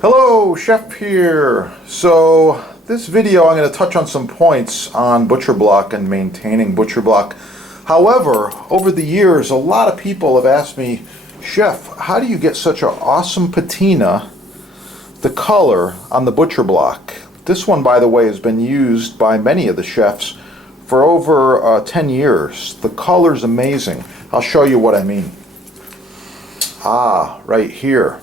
Hello, Chef here. So this video I'm going to touch on some points on butcher block and maintaining butcher block. However, over the years a lot of people have asked me, Chef, how do you get such an awesome patina, the color on the butcher block? This one, by the way, has been used by many of the chefs for over 10 years. The color's amazing. I'll show you what I mean. Right here.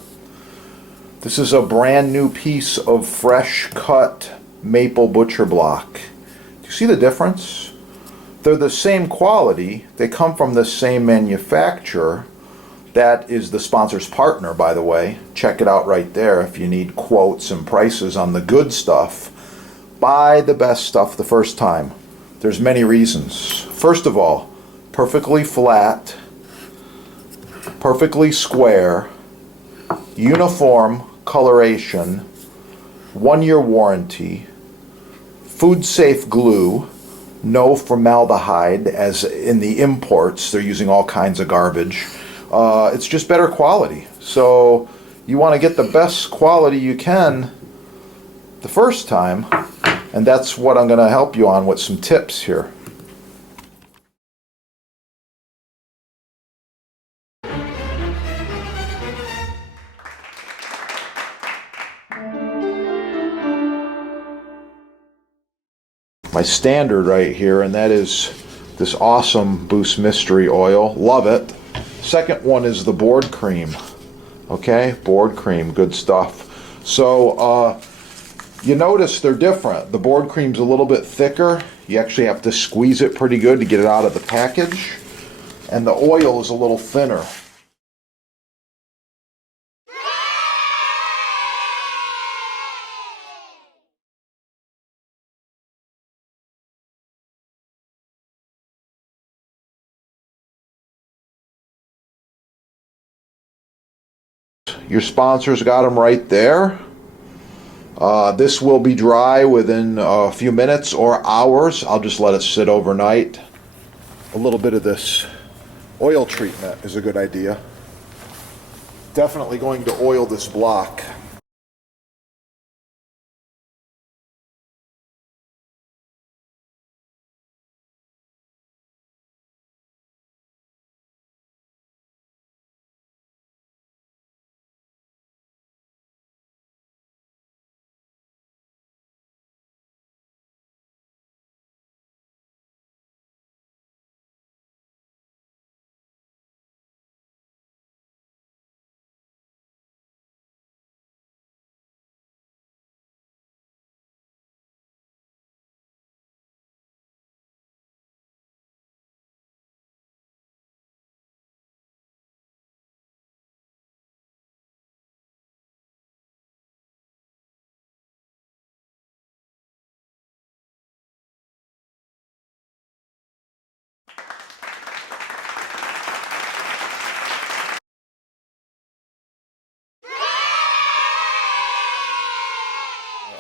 This is a brand new piece of fresh cut maple butcher block. Do you see the difference? They're the same quality. They come from the same manufacturer. That is the sponsor's partner, by the way. Check it out right there if you need quotes and prices on the good stuff. Buy the best stuff the first time. There's many reasons. First of all, perfectly flat, perfectly square, uniform coloration, 1-year warranty, food safe glue, no formaldehyde, as in the imports they're using all kinds of garbage. It's just better quality. So you want to get the best quality you can the first time, and that's what I'm going to help you on with some tips here. My standard right here, and that is this awesome Boost Mystery Oil. Love it. Second one is the board cream. Okay, board cream, good stuff. So you notice they're different. The board cream's a little bit thicker. You actually have to squeeze it pretty good to get it out of the package. And the oil is a little thinner. Your sponsors got them right there. This will be dry within a few minutes or hours. I'll just let it sit overnight. A little bit of this oil treatment is a good idea. Definitely going to oil this block.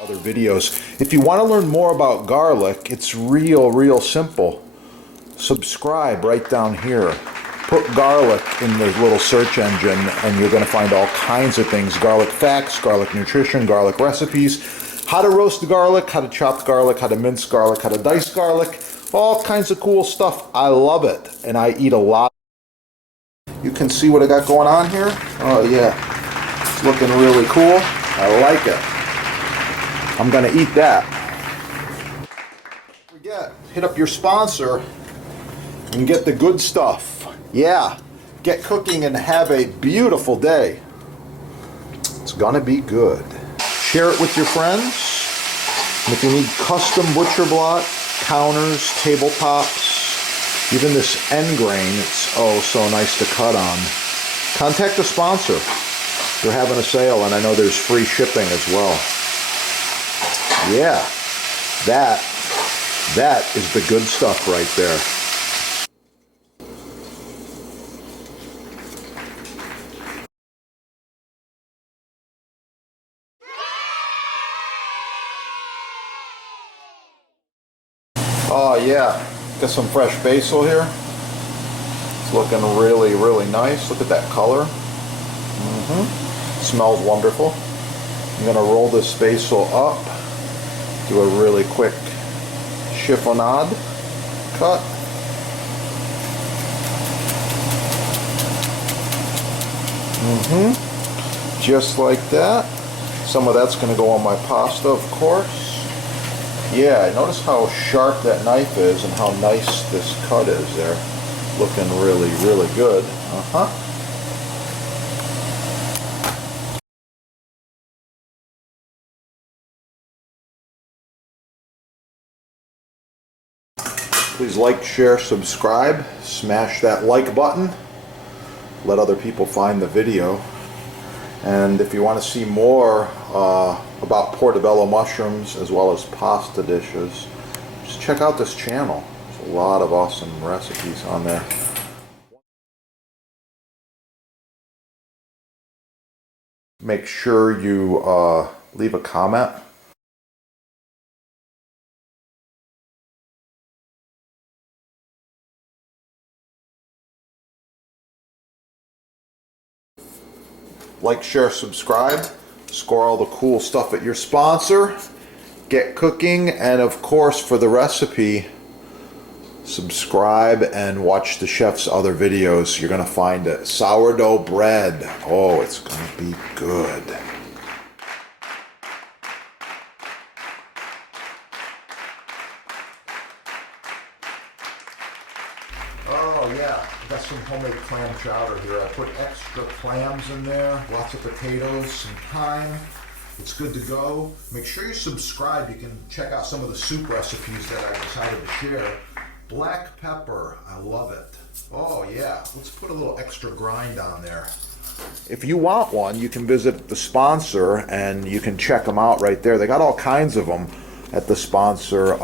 Other videos. If you want to learn more about garlic, it's real simple. Subscribe right down here. Put garlic in the little search engine and you're going to find all kinds of things. Garlic facts, garlic nutrition, garlic recipes, how to roast garlic, how to chop garlic, how to mince garlic, how to dice garlic, all kinds of cool stuff. I love it, and I eat a lot. You can see what I got going on here. Oh yeah, it's looking really cool. I like it. I'm gonna eat that. Don't forget, hit up your sponsor and get the good stuff. Yeah, get cooking and have a beautiful day. It's gonna be good. Share it with your friends. And if you need custom butcher block, counters, tabletops, even this end grain, it's oh so nice to cut on. Contact the sponsor. They're having a sale, and I know there's free shipping as well. Yeah, that is the good stuff right there. Oh yeah, got some fresh basil here. It's looking really nice. Look at that color. Smells wonderful. I'm going to roll this basil up, do a really quick chiffonade cut. Just like that. Some of that's going to go on my pasta, of course. Yeah, notice how sharp that knife is and how nice this cut is there. Looking really, really good. Please like, share, subscribe. Smash that like button. Let other people find the video. And if you want to see more about portobello mushrooms as well as pasta dishes, just check out this channel. There's a lot of awesome recipes on there. Make sure you leave a comment. Like, share, subscribe. Score all the cool stuff at your sponsor. Get cooking, and of course for the recipe, subscribe and watch the chef's other videos. You're gonna find it. Sourdough bread. Oh, it's gonna be good. Oh yeah, I got some homemade clam chowder here. I put extra clams in there, lots of potatoes, some thyme. It's good to go. Make sure you subscribe. You can check out some of the soup recipes that I decided to share. Black pepper, I love it. Oh yeah, let's put a little extra grind on there. If you want one, you can visit the sponsor and you can check them out right there. They got all kinds of them at the sponsor.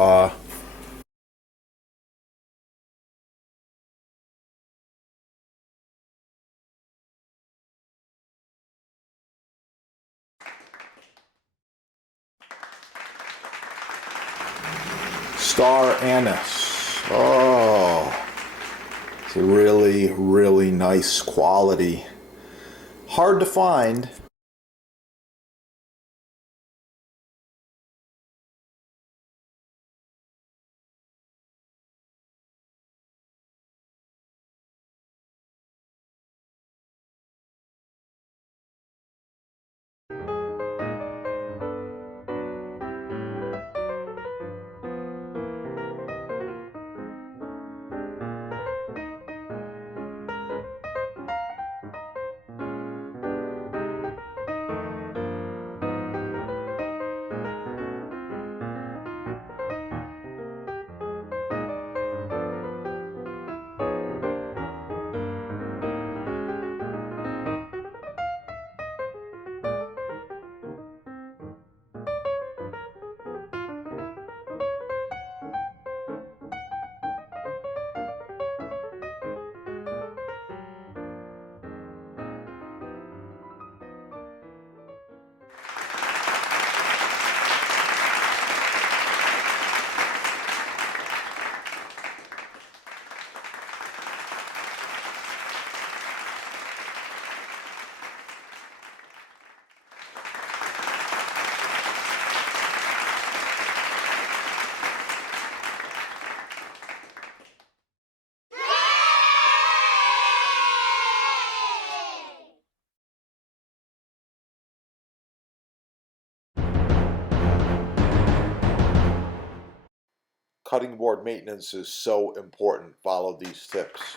Star anise. Oh, it's a really, really nice quality. Hard to find. Cutting board maintenance is so important. Follow these tips.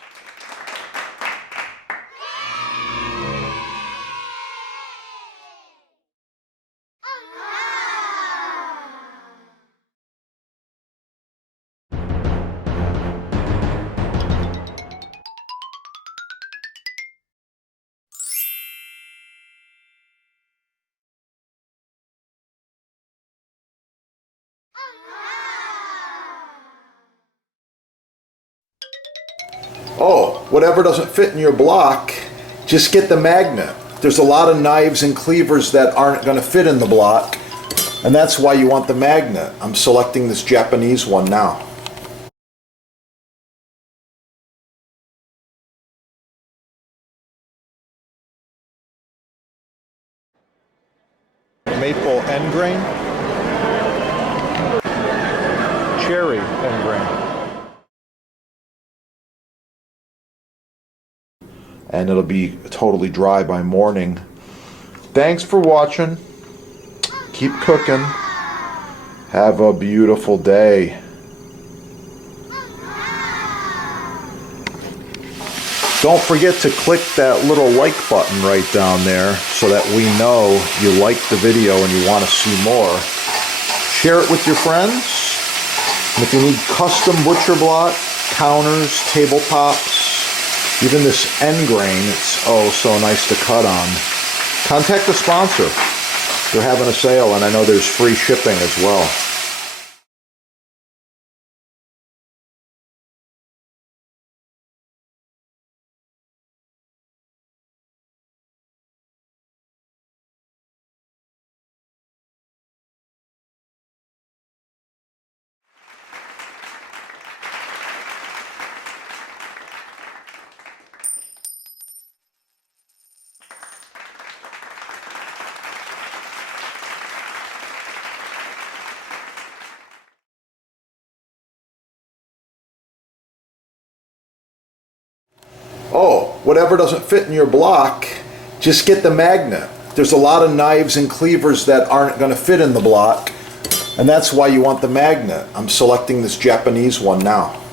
Oh, whatever doesn't fit in your block, just get the magnet. There's a lot of knives and cleavers that aren't going to fit in the block, and that's why you want the magnet. I'm selecting this Japanese one now. maple end grain. Cherry end grain. And it'll be totally dry by morning. Thanks for watching. Keep cooking. Have a beautiful day. Don't forget to click that little like button right down there so that we know you like the video and you want to see more. Share it with your friends. And if you need custom butcher block, counters, tabletops, even this end grain, it's oh so nice to cut on, contact the sponsor. They're having a sale and I know there's free shipping as well. Oh, whatever doesn't fit in your block, just get the magnet. There's a lot of knives and cleavers that aren't going to fit in the block, and that's why you want the magnet. I'm selecting this Japanese one now.